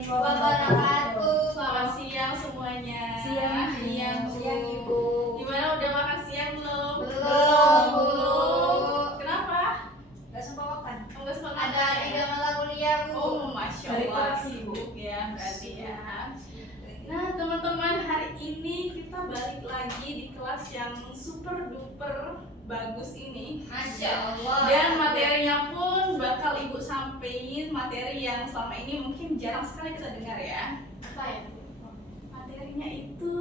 Wabarakatuh. Selamat siang semuanya. Siang Ibu. Gimana, udah makan siang belum? Belum, Bu. Kenapa? Gak sempat makan. Enggak sempat Ada makan ya? 3 mata kuliah, Bu. Oh, masya Dari Allah, pagi, sibuk ya berarti ya. Nah, teman-teman, hari ini kita balik lagi di kelas yang super duper bagus ini. Masya Allah. Dan materinya pun bakal Ibu sampein materi yang selama ini mungkin jarang sekali kita dengar ya. Apa ya? Materinya itu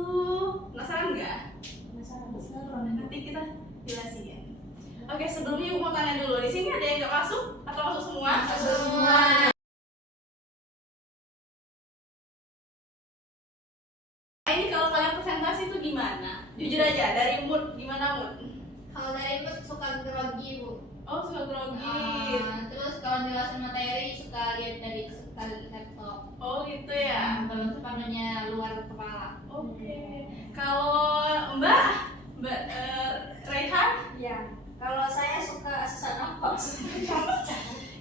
penasaran nggak? Penasaran. Nanti kita jelasin. Oke, sebelumnya Ibu mau tanya dulu. Di sini ada yang nggak masuk atau masuk semua? Masuk semua. Nah, ini kalau kalian presentasi itu gimana? Jujur aja, dari mood gimana mood? Kalau dari Ibu suka grogi, Bu. Oh, suka grogi. Terus kalau jelasin materi suka lihat dari laptop. Oh, gitu ya. Kalau sepenuhnya luar kepala. Oke. Kalau Mbak Raihan? Ya, kalau saya suka sesak nafas.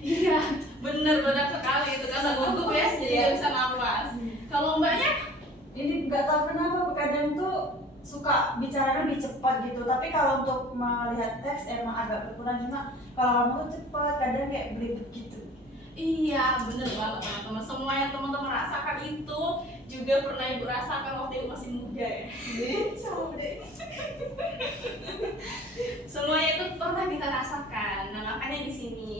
Iya, benar sekali itu kan gugup ya, jadi nggak bisa nafas. Kalau Mbaknya? Ini nggak tahu kenapa kadang tuh suka bicaranya lebih cepat gitu. Tapi kalau untuk melihat teks emang agak berkurang, cuma kalau kamu tuh cepat, kadang kayak belibet gitu. Iya, bener banget teman-teman. Semua yang teman-teman rasakan itu juga pernah Ibu rasakan waktu Ibu masih muda ya. Sama muda. Semuanya itu pernah kita rasakan. Nah, makanya di sini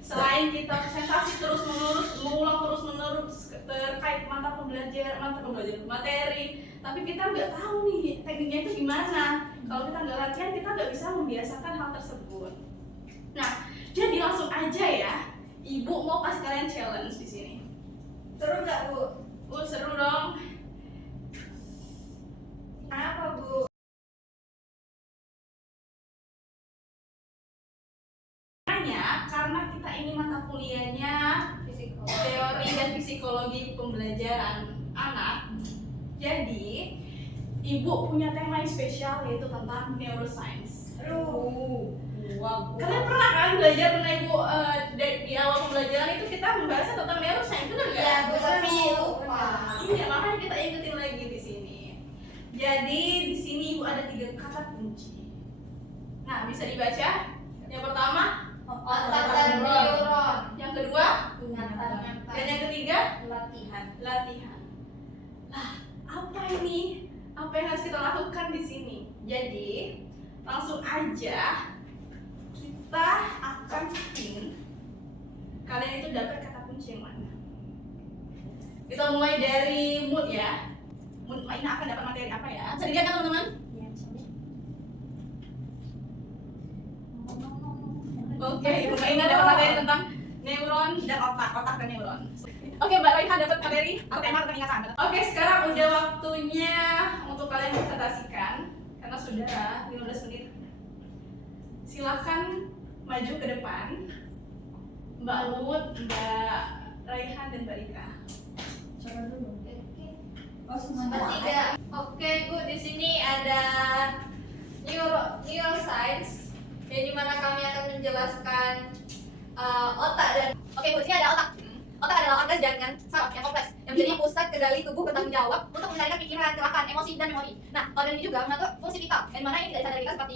selain kita presentasi terus-menerus, mengulang terus-menerus terkait mata pembelajaran materi, tapi kita nggak tahu nih tekniknya itu gimana. Kalau kita nggak latihan, kita nggak bisa membiasakan hal tersebut. Nah, jadi langsung aja ya. Ibu mau kasih kalian challenge di sini. Seru nggak, Bu? Seru dong. Apa, Bu? Karena kita ini mata kuliahnya Fisiko. teori dan psikologi pembelajaran anak, jadi Ibu punya tema yang spesial yaitu tentang neuroscience. Aduh. Wow. Kalian pernah kan belajar pernah Ibu di awal pembelajaran itu kita membahasnya tentang neuroscience, benar nggak? Iya, Bu, tapi lupa. Iya, makanya kita ingetin lagi di sini. Jadi di sini Ibu ada 3 kata kunci. Nah, bisa dibaca. Yang pertama, Otak dan neuron. yang kedua, Ingatan. dan yang ketiga, Latihan. latihan. Lah, apa ini? Apa yang harus kita lakukan di sini? Jadi, langsung aja kita akan pin kalian itu dapat kata kunci yang mana. Kita mulai dari mood ya. Mood ini akan dapat materi apa ya? Bisa dilihat kan teman-teman? Oke, Ibu Maina dapat materi tentang neuron dan otak dan neuron. Oke, Mbak Raihan dapat materi tema tentang ingatan. Oke, sekarang udah waktunya untuk kalian presentasikan karena sudah 15 menit. Silakan maju ke depan, Mbak Lud, Mbak Raihan dan Mbak Rika. Coba dulu. Oh, Bertiga. Oke, Bu, di sini ada neuroscience, yang dimana kami akan menjelaskan otak dan. Oke, Bu, di sini ada otak. Otak adalah organ jaringan saraf yang kompleks yang menjadi pusat kendali tubuh bertanggung jawab untuk mengendalikan pikiran, gerakan, emosi, dan memori. Nah, organ ini juga mengatur fungsi vital, yang mana ini tidak disadari kita seperti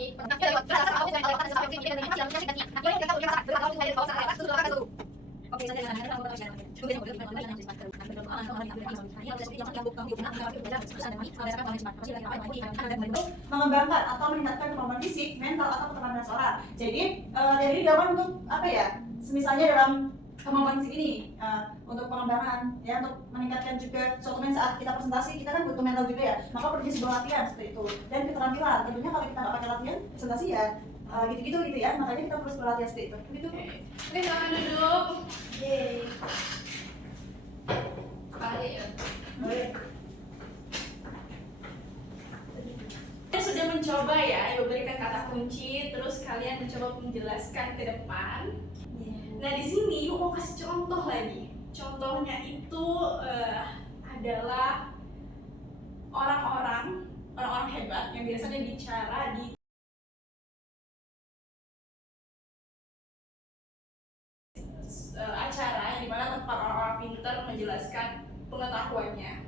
mengembangkan atau meningkatkan kemampuan fisik, mental atau keterampilan seorang. Jadi teori ini dilakukan untuk apa ya? Misalnya dalam kemampuan fisik ini untuk pengembangan ya, untuk meningkatkan juga suatu saat kita presentasi kita kan butuh mental juga ya, maka perlu sebuah latihan seperti itu. Dan keterampilan tentunya kalau kita nggak pakai latihan presentasi ya gitu ya, makanya kita perlu berlatih seperti itu gitu. Oke, silakan duduk. Yeay. balik ya. Boleh. Kalian sudah mencoba ya, Ibu berikan kata kunci, terus kalian mencoba menjelaskan ke depan. Nah, di sini Ibu mau kasih contoh lagi. Contohnya itu adalah orang-orang hebat yang biasanya bicara di acara yang dimana tempat orang-orang pintar menjelaskan pengetahuannya.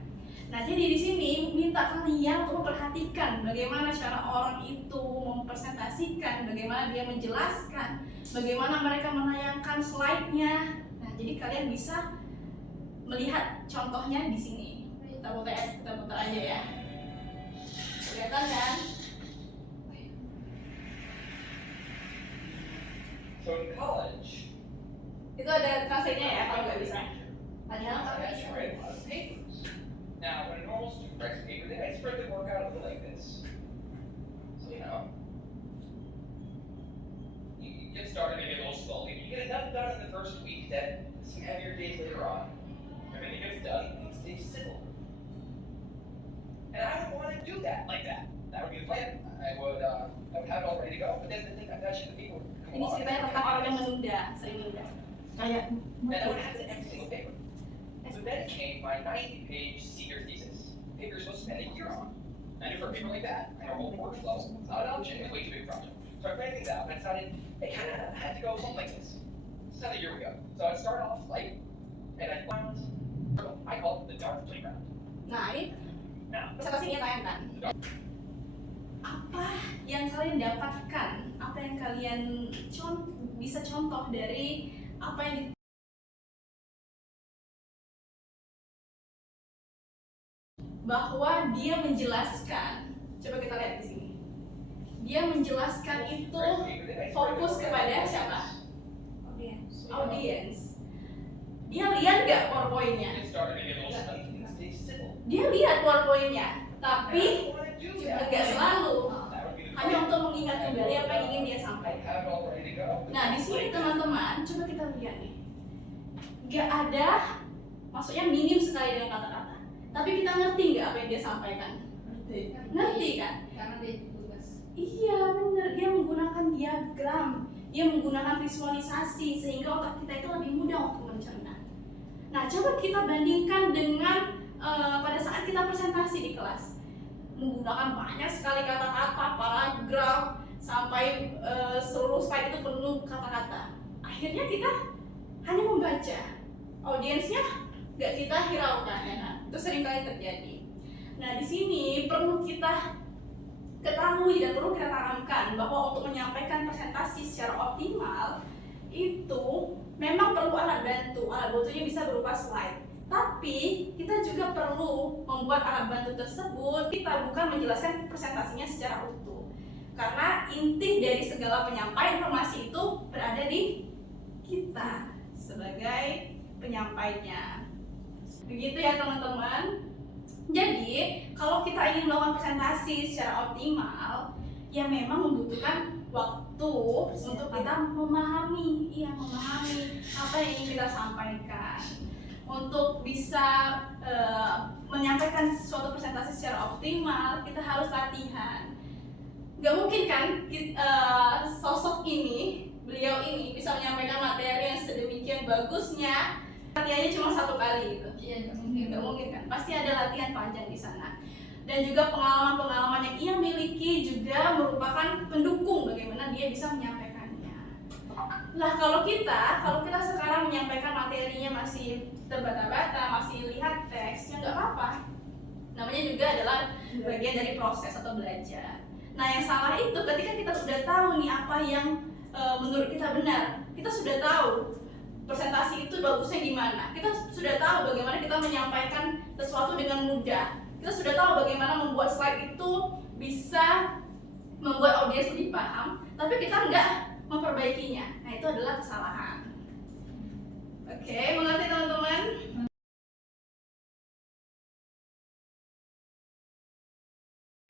Nah, jadi di sini minta kalian untuk memperhatikan bagaimana cara orang itu mempresentasikan, bagaimana dia menjelaskan, bagaimana mereka menayangkan slide-nya. Nah, jadi kalian bisa melihat contohnya di sini. Kita putar aja ya. Kelihatan kan? So in college, Itu ada translate-nya ya kalau nggak bisa. Padahal I kami had to write a lot of papers. Now, when a normal student writes a paper, they might spread the work out a little like this. So, you get started maybe a little slowly, but you get enough done in the first week that some heavier days later on, everything gets done, things stay simple. And I would want to do that like that. That would be the plan. I would have it all ready to go, but then the thing I'm touching the people would come Ini along. ceritanya tentang orang yang menunda, sering menunda. Kayak And I would have to every single paper. So then came my 90-page senior thesis. Paper you're supposed to spend a year on. And for a paper like that, my normal workflow, it's not an option, it's way too big a project. So I planned things out and I decided it kind of had to go something like this. This is how the year would go. So I'd start off light, and I'd find, I call it the dark playground. Nah, ini Now, presentasi ini tayangkan. Apa yang kalian dapatkan? Apa yang kalian bisa contoh dari apa yang bahwa dia menjelaskan. Coba kita lihat di sini. Dia menjelaskan itu fokus kepada siapa? Audiens. Dia lihat nggak PowerPoint-nya? get started maybe a little slow, things stay simple. Dia lihat PowerPoint-nya, And I tapi don't want to do that. nggak selalu. That would be the Hanya plan. untuk mengingat kembali apa yang ingin dia I'd sampaikan. have it all ready to go. Nah, di sini teman-teman, coba kita lihat nih. Nggak ada, maksudnya minim sekali dengan kata-kata. Tapi kita ngerti nggak apa yang dia sampaikan? Ngerti kan? Karena dia tugas. Iya, bener. Dia menggunakan diagram, dia menggunakan visualisasi sehingga otak kita itu lebih mudah untuk mencerna. Nah, coba kita bandingkan dengan pada saat kita presentasi di kelas, menggunakan banyak sekali kata-kata, paragraf, sampai seluruh slide itu penuh kata-kata. Akhirnya kita hanya membaca, audiensnya nggak kita hiraukan, ya kan? Itu sering kali terjadi. Nah, di sini perlu kita ketahui dan perlu kita tanamkan bahwa untuk menyampaikan presentasi secara optimal itu memang perlu alat bantu. Alat bantunya bisa berupa slide. Tapi kita juga perlu membuat alat bantu tersebut. Kita bukan menjelaskan presentasinya secara utuh. Karena inti dari segala penyampaian informasi itu berada di kita sebagai penyampainya. Begitu ya teman-teman. Jadi, kalau kita ingin melakukan presentasi secara optimal, ya memang membutuhkan waktu untuk kita memahami apa yang ingin kita sampaikan. Untuk bisa menyampaikan suatu presentasi secara optimal, kita harus latihan. Gak mungkin kan sosok ini, beliau ini bisa menyampaikan materi yang sedemikian bagusnya, latihannya cuma 1 kali gitu. Iya, nggak mungkin. Kan, pasti ada latihan panjang di sana. Dan juga pengalaman-pengalaman yang ia miliki juga merupakan pendukung bagaimana dia bisa menyampaikannya. Lah kalau kita sekarang menyampaikan materinya masih terbata-bata, masih lihat teks, ya nggak apa-apa. Namanya juga adalah bagian dari proses atau belajar. Nah, yang salah itu ketika kita sudah tahu nih apa yang menurut kita benar, kita sudah tahu presentasi itu bagusnya gimana, kita sudah tahu bagaimana kita menyampaikan sesuatu dengan mudah, kita sudah tahu bagaimana membuat slide itu bisa membuat audiens lebih paham, tapi kita nggak memperbaikinya. Nah, itu adalah kesalahan. Oke, mengerti teman-teman?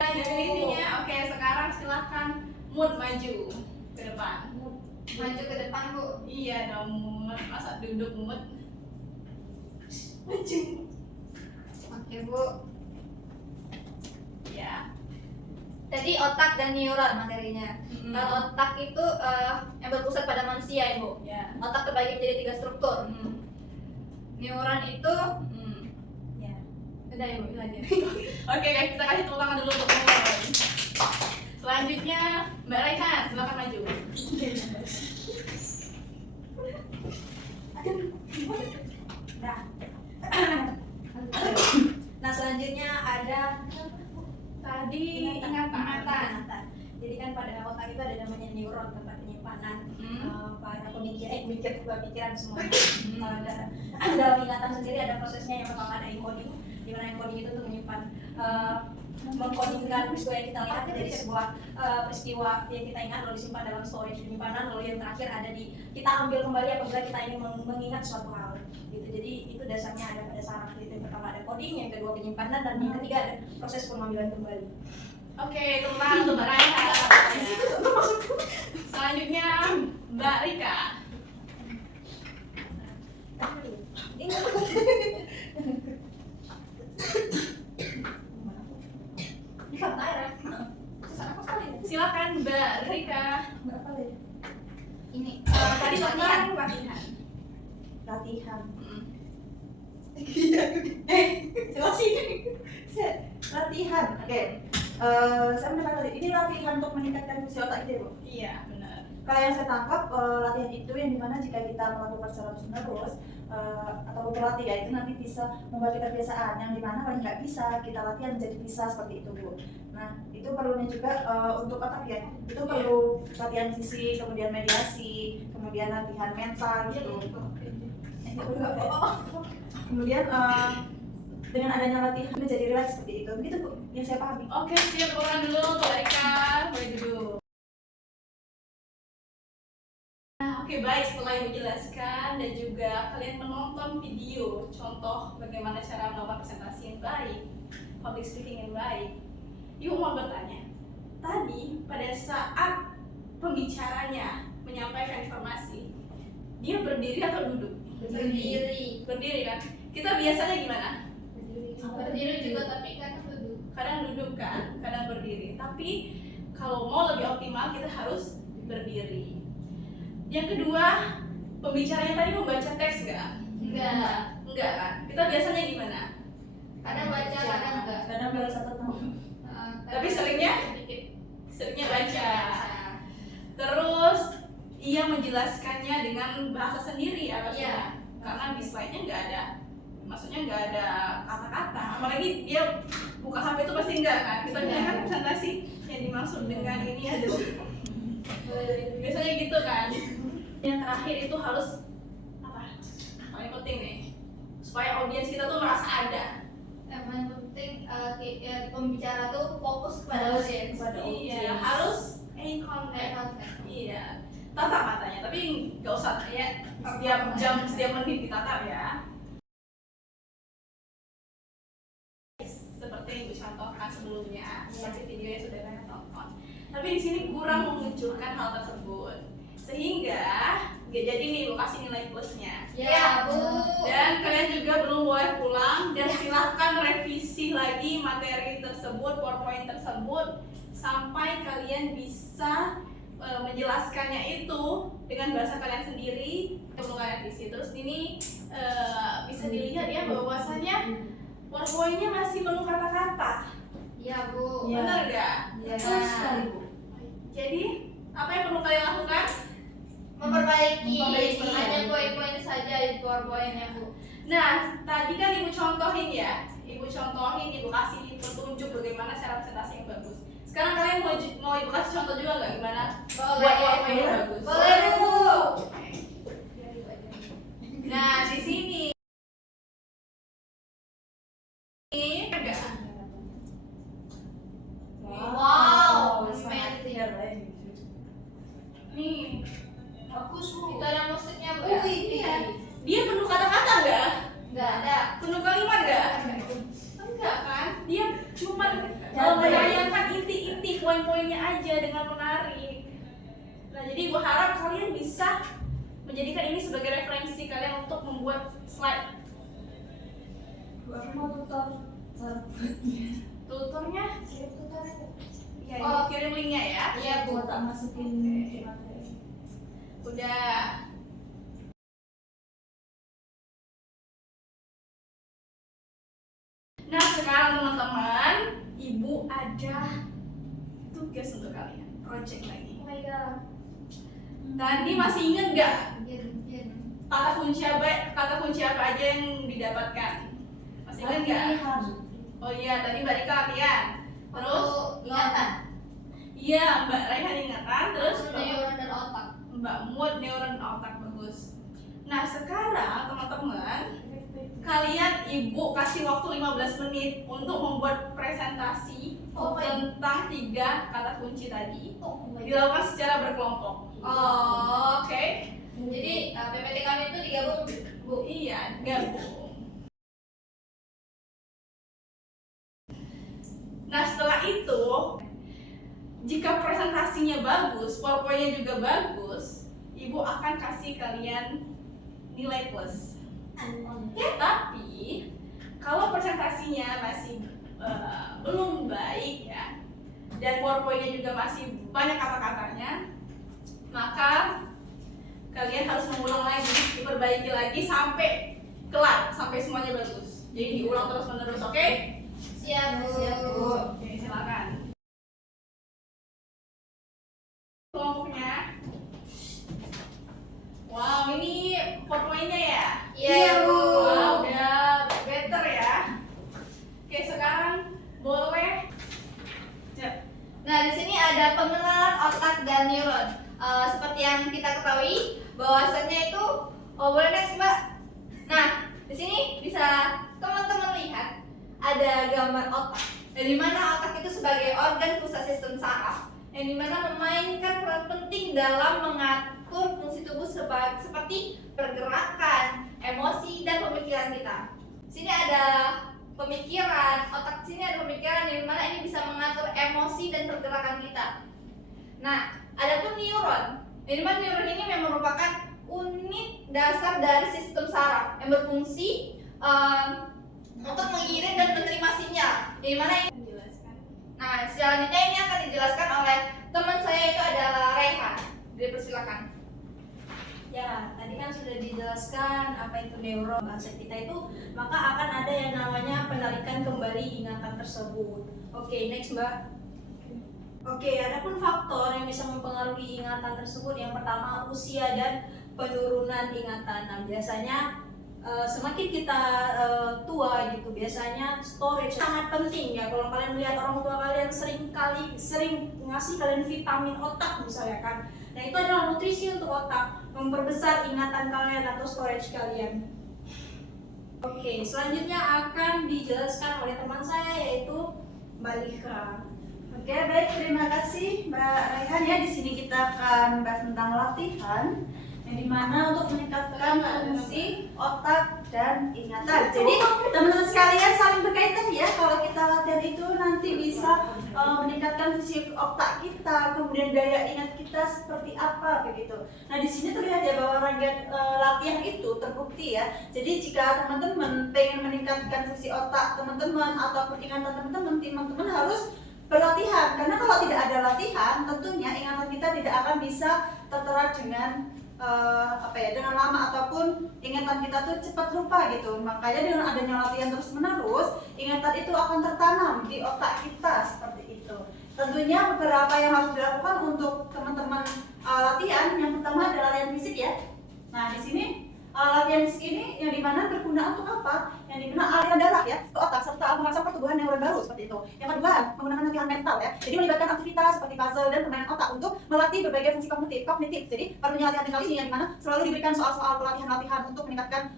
Definisinya, oke, sekarang silakan mood maju ke depan. Maju ke depan, Bu. Iya dong, mood. Masa duduk mood? Maju. Oke, Bu. Ya. Tadi otak dan neuron materinya. Kalau otak itu yang berpusat pada manusia, Ibu. Ya. Otak terbagi menjadi 3 struktur. Neuron itu Ya. udah, Ibu, itu aja. Oke guys, kita kasih tepuk tangan dulu untuk mulai. Selanjutnya Mbak Raihan, silakan maju. Tadi ingatan. Jadi kan pada otak itu ada namanya neuron, tempat penyimpanan para pemikiran semua. Dalam ingatan sendiri ada prosesnya. Yang pertama ada encoding, di mana encoding itu untuk menyimpan mengkodingkan peristiwa yang kita lihat dari sebuah peristiwa yang kita ingat lalu disimpan dalam storage penyimpanan, lalu yang terakhir ada di kita ambil kembali apabila kita ingin mengingat suatu hal gitu. Jadi itu dasarnya ada pada saraf gitu. Yang pertama ada coding, yang kedua penyimpanan, dan yang ketiga ada proses pengambilan kembali. Oke, teman untuk Mbak Raiha. Selanjutnya Mbak Rika. Silakan Mbak Rika. Ini Tadi tentang Latihan. Latihan. Oke. Saya mendengar tadi ini latihan untuk meningkatkan fungsi otak itu ya, Bu? Iya, benar. Kalau yang saya tangkap, latihan itu yang dimana jika kita melakukan secara terus-menerus atau berlatih ya, itu nanti bisa membuat kita kebiasaan, yang dimana kalau nggak bisa kita latihan menjadi bisa seperti itu, Bu. Nah, itu perlunya juga untuk otak ya, itu perlu latihan fisik, kemudian mediasi, kemudian latihan mental gitu. Kemudian dengan adanya latihan menjadi rileks seperti itu, begitu Bu yang saya pahami. Oke, siap orang dulu untuk Mbak Rika. Boleh dulu. Oke, baik, setelah Ibu jelaskan dan juga kalian menonton video contoh bagaimana cara melakukan presentasi yang baik, public speaking yang baik, Ibu mau bertanya, tadi pada saat pembicaranya menyampaikan informasi, dia berdiri atau duduk? berdiri. Berdiri kan? Kita biasanya gimana? Berdiri juga, tapi kadang duduk. Kadang duduk kan, kadang berdiri. Tapi kalau mau lebih optimal kita harus berdiri. Yang kedua, pembicaranya tadi membaca teks nggak? Enggak kan? Kita biasanya gimana? Kadang baca, kadang enggak. Kadang baru satu tahun. Tapi seringnya baca. Terus ia menjelaskannya dengan bahasa sendiri harusnya, karena di slide-nya nggak ada, maksudnya nggak ada kata-kata. Apalagi dia buka HP itu pasti enggak kan? Kita bilang kan presentasi yang dimaksud dengan ini adalah biasanya gitu kan. Yang terakhir itu harus apa? Paling penting nih, supaya audiens kita tuh merasa ada. Yang paling penting pembicara tuh fokus kepada audiens. Iya, harus eye contact. Iya, tatap matanya, tapi nggak usah ya setiap jam, setiap menit ditatap ya. Seperti yang Ibu contohkan sebelumnya, seperti video yang sudah kalian tonton. Tapi di sini kurang memunculkan hal tersebut, sehingga nggak jadi nih Ibu kasih nilai plusnya. Ya, Bu. Dan kalian juga belum boleh pulang dan silahkan revisi lagi materi tersebut, PowerPoint tersebut sampai kalian bisa menjelaskannya itu dengan bahasa kalian sendiri yang perlu kalian revisi. Terus ini bisa dilihat ya bahwasanya PowerPoint-nya masih penuh kata-kata. Ya, Bu. Ya. Benar nggak? Ya. Betul sekali, Bu. Jadi apa yang perlu kalian lakukan? Memperbaiki. Memperbaiki. Hanya poin-poin saja di PowerPoint-nya, Bu. Nah, tadi kan Ibu contohin ya, Ibu kasih petunjuk bagaimana cara presentasi yang bagus. Sekarang kalian mau Ibu kasih contoh juga nggak gimana buat PowerPoint yang bagus? Boleh, Bu. Nah, di sini enggak. Wow, amazing. Nih, Bagus, Bu. Itu ada musiknya, Bu. iya. Dia penuh kata-kata nggak? Enggak ada. Penuh kalimat nggak? Enggak kan? Dia cuma membayangkan inti-inti poin-poinnya aja dengan menarik. Nah, jadi gue harap kalian bisa menjadikan ini sebagai referensi kalian untuk membuat slide. Aku mau tutor. Tutornya? Ya, Oh. kirim linknya ya. Iya, Bu. Buat tak masukin ke materi. Udah. Nah, sekarang teman-teman, Ibu ada tugas untuk kalian, project lagi. Oh my god. Tadi masih inget nggak Biar. kata kunci apa aja yang didapatkan? Masih inget nggak? Latihan. Oh iya, tadi Mbak Rika latihan. Terus ingatan, iya Mbak Raihan ingatan, terus neuron dan otak. Mbak Mut neuron otak, bagus. Nah sekarang teman-teman, kalian ibu kasih waktu 15 menit untuk membuat presentasi tentang 3 kata kunci tadi. Dilakukan secara berkelompok. Oh, Oke? jadi PPT kami itu digabung, Bu. Iya, gabung. Nah setelah itu, jika presentasinya bagus, PowerPoint-nya juga bagus, ibu akan kasih kalian nilai plus. Tapi kalau presentasinya masih belum baik ya, dan PowerPoint-nya juga masih banyak kata-katanya, maka kalian harus mengulang lagi, diperbaiki lagi sampai kelar, sampai semuanya bagus. Jadi diulang terus menerus, oke? Siap, Bu. Siap, Bu. Oke, silakan. Kelompoknya. Wow, ini PowerPoint-nya ya? Iya, Bu. Wow, udah better ya. Oke, sekarang boleh. Ya. Nah, di sini ada pengenalan otak dan neuron. Seperti yang kita ketahui, bahwasannya itu, boleh next, Mbak. Nah, di sini bisa teman-teman lihat ada gambar otak. Dari mana otak itu sebagai organ pusat sistem saraf, yang dimana memainkan peran penting dalam mengatur fungsi tubuh seperti pergerakan, emosi, dan pemikiran kita. Sini ada pemikiran, otak sini ada pemikiran yang dimana ini bisa mengatur emosi dan pergerakan kita. Nah, adapun neuron, yang dimana neuron ini memang merupakan unit dasar dari sistem saraf yang berfungsi untuk mengirim dan menerima sinyal. Yang dimana ini Menjelaskan. Nah, selanjutnya ini akan dijelaskan oleh teman saya, itu adalah Rehan. Dipersilakan. Ya, tadi kan sudah dijelaskan apa itu neuron bahasa kita itu, maka akan ada yang namanya penarikan kembali ingatan tersebut. Oke, next Mbak. Oke, adapun faktor yang bisa mempengaruhi ingatan tersebut, yang pertama usia dan penurunan ingatan. Nah, biasanya semakin kita tua gitu, biasanya storage sangat penting ya. Kalau kalian melihat orang tua kalian sering ngasih kalian vitamin otak misalnya kan. Nah, itu adalah nutrisi untuk otak, memperbesar ingatan kalian atau storage kalian. Oke, selanjutnya akan dijelaskan oleh teman saya yaitu Mbak Lika. Oke, baik, terima kasih Mbak Raihan ya. Di sini kita akan bahas tentang latihan yang dimana untuk meningkatkan fungsi otak dan ingatan. Jadi teman-teman sekalian saling berkaitan ya. Kalau kita latihan itu nanti bisa meningkatkan fungsi otak kita, kemudian daya ingat kita seperti apa begitu. Nah di sini terlihat ya bahwa rangkaian latihan itu terbukti ya. Jadi jika teman-teman pengen meningkatkan fungsi otak teman-teman ataupun ingatan teman-teman harus berlatihan. Karena kalau tidak ada latihan, tentunya ingatan kita tidak akan bisa tertera dengan dengan lama, ataupun ingatan kita tuh cepat lupa gitu. Makanya dengan adanya latihan terus menerus, ingatan itu akan tertanam di otak kita seperti itu. Tentunya beberapa yang harus dilakukan untuk teman-teman latihan. Yang pertama adalah latihan fisik ya. Nah di sini latihan fisik ini yang dimana berguna untuk apa? Yang dimana aliran darah ya ke otak serta merangsang pertumbuhan neuron baru seperti itu. Yang kedua, menggunakan latihan mental ya. Jadi melibatkan aktivitas seperti puzzle dan permainan otak untuk melatih berbagai fungsi kognitif. Jadi perlunya latihan mental ini yang dimana selalu diberikan soal-soal pelatihan-latihan untuk meningkatkan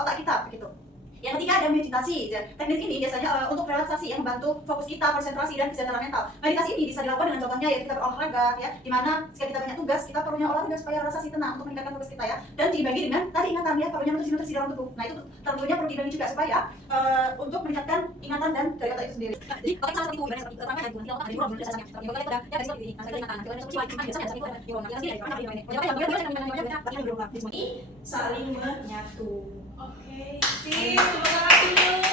otak kita begitu. Yang ketiga ada meditasi. Teknik ini biasanya untuk relaksasi yang membantu fokus kita, konsentrasi dan kesadaran mental. Meditasi ini bisa dilakukan dengan contohnya yaitu kita berolahraga ya, dimana jika kita banyak tugas kita perlunya olahraga supaya relaksasi tenang untuk meningkatkan fokus kita ya. Dan dibagi dengan tadi ingatan ya, perlunya nutrisi dalam tubuh. Nah itu tentunya perlu dibagi juga supaya untuk meningkatkan ingatan dan dari otak itu sendiri. Jadi otak sama seperti itu, ibaratnya seperti orangnya ada dua ada neuron biasanya. Tapi kalau kita ya seperti ini, nah ingatan, kalau seperti ini biasanya seperti itu neuron. Yang sendiri ada neuron. Jadi saling menyatu. Oke, sip, terima kasih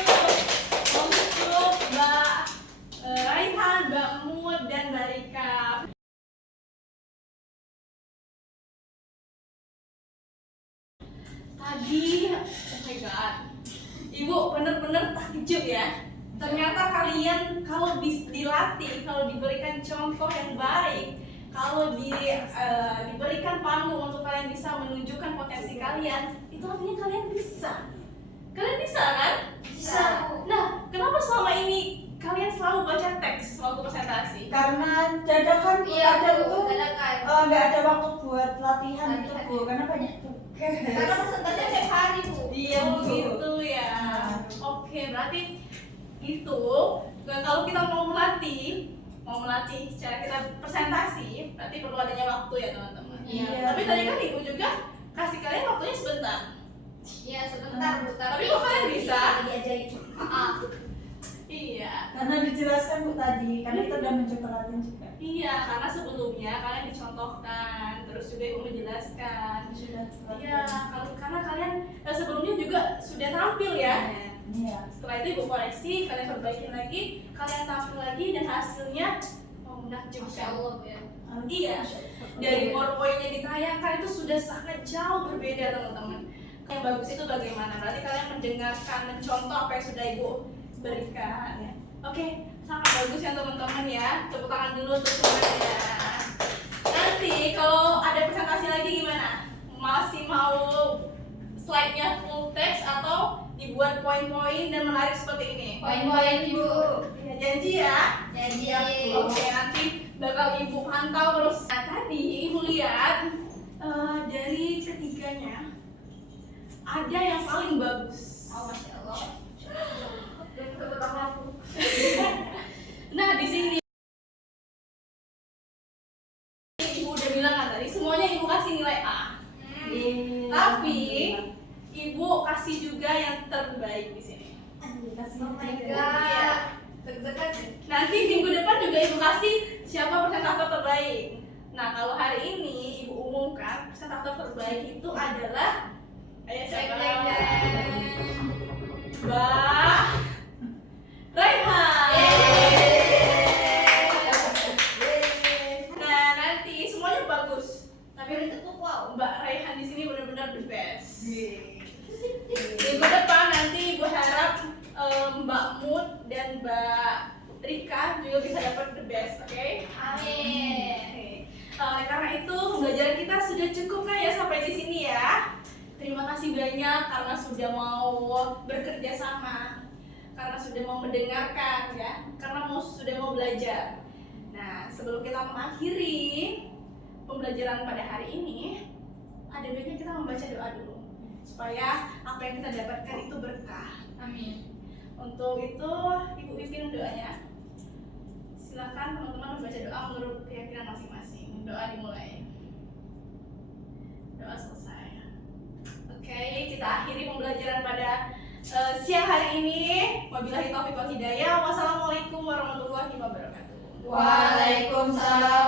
untuk Mbak Raihan, Mbak Mut, dan Mbak Rika. Tadi, oh my god, Ibu bener-bener takjub ya. Ternyata kalian kalau dilatih, kalau diberikan contoh yang baik, kalau diberikan panggung untuk kalian bisa menunjukkan potensi kalian, itu artinya kalian bisa. Kalian bisa kan? Bisa. Nah, kenapa selama ini kalian selalu baca teks waktu presentasi. Karena dadakan Iya, kadang Bu, tuh dadakan. nggak ada waktu buat latihan itu Latihan. Bu, karena banyak tugas. Karena presentasinya tiap hari, Bu. Iya Oh Bu. gitu ya. Oke, berarti itu kalau kita mau melatih cara kita presentasi, berarti perlu adanya waktu ya teman-teman. Iya. Tapi tadi kan ibu juga kasih kalian waktunya sebentar. Iya, sebentar, Bu. Tapi kok kalian bisa? Diajarin. Iya. Karena dijelaskan Bu tadi, karena kita udah mencoba latihan juga. Iya, karena sebelumnya kalian dicontohkan, terus juga ibu menjelaskan. Sudah. Iya, karena kalian sebelumnya juga sudah tampil ya. Iya. Setelah itu ibu koreksi, kalian perbaikin lagi, kalian tampil lagi dan hasilnya Masya menakjubkan. Allah, ya. Iya, dari PowerPoint yang ditayangkan itu sudah sangat jauh berbeda teman-teman. Yang bagus itu bagaimana? Berarti kalian mendengarkan, mencontoh apa yang sudah ibu berikan. Ya. Oke, sangat bagus ya teman-teman ya. Tepuk tangan dulu untuk semuanya. Nanti kalau ada presentasi lagi gimana? Masih mau slide-nya full text atau dibuat poin-poin dan menarik seperti ini? Poin-poin, Ibu. Ya, janji ya. Jadi, Oke, nanti bakal ibu pantau terus. Nah, tadi ibu lihat dari ketiganya ada yang paling bagus. oh, Masya Allah. Nah, di sini ibu udah bilang kan tadi semuanya ibu kasih nilai A. Tapi ibu kasih juga yang terbaik di sini. Oh my Iya. God. Deg-degan. Nanti minggu depan juga ibu kasih siapa presentator terbaik. Nah, kalau hari ini ibu umumkan presentator terbaik itu adalah siapa? Mbak Raihan. Nah, nanti semuanya bagus. Tapi Wow. Mbak Raihan di sini benar-benar the best. Minggu depan nanti ibu harap Mbak Mut dan Mbak Rika juga bisa dapat the best, oke? Amin. Oleh karena itu pembelajaran kita sudah cukup kan ya sampai di sini ya. Terima kasih banyak karena sudah mau bekerja sama, karena sudah mau mendengarkan ya, karena sudah mau belajar. Nah, sebelum kita mengakhiri pembelajaran pada hari ini, ada baiknya kita membaca doa dulu supaya apa yang kita dapatkan itu berkah. Amin. Untuk itu, Ibu pimpin doanya. Silakan teman-teman membaca doa menurut keyakinan masing-masing. Doa dimulai. Doa selesai. Oke, kita akhiri pembelajaran pada siang hari ini. Wabillahi taufiq wal hidayah. Wassalamualaikum warahmatullahi wabarakatuh. Waalaikumsalam